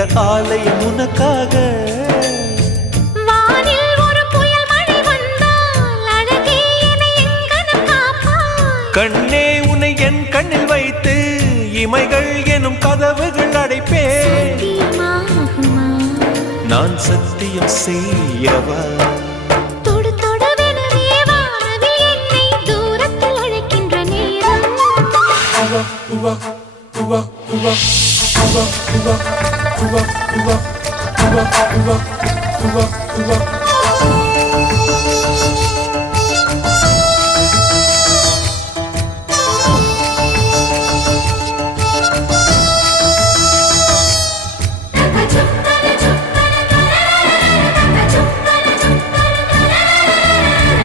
இந்த ஆலயம் உனக்காக. வானில் ஒரு புயல் மழை வந்தால் அழகே என்னை எங்கனம் காப்பாய். கண்ணே உன்னை என் கண்ணில் வைத்து இமைகள் எனும் கதவுகள் அடைப்பேன். சத்தியமாகுமா? நான் சத்தியம் செய்யவா? தொடு தொடுவெனவே வானவில் என்னை தூரத்தில் அழைக்கின்ற நேரம். Uva, uva, uva, uva, uva, uva, uva, uva, uva.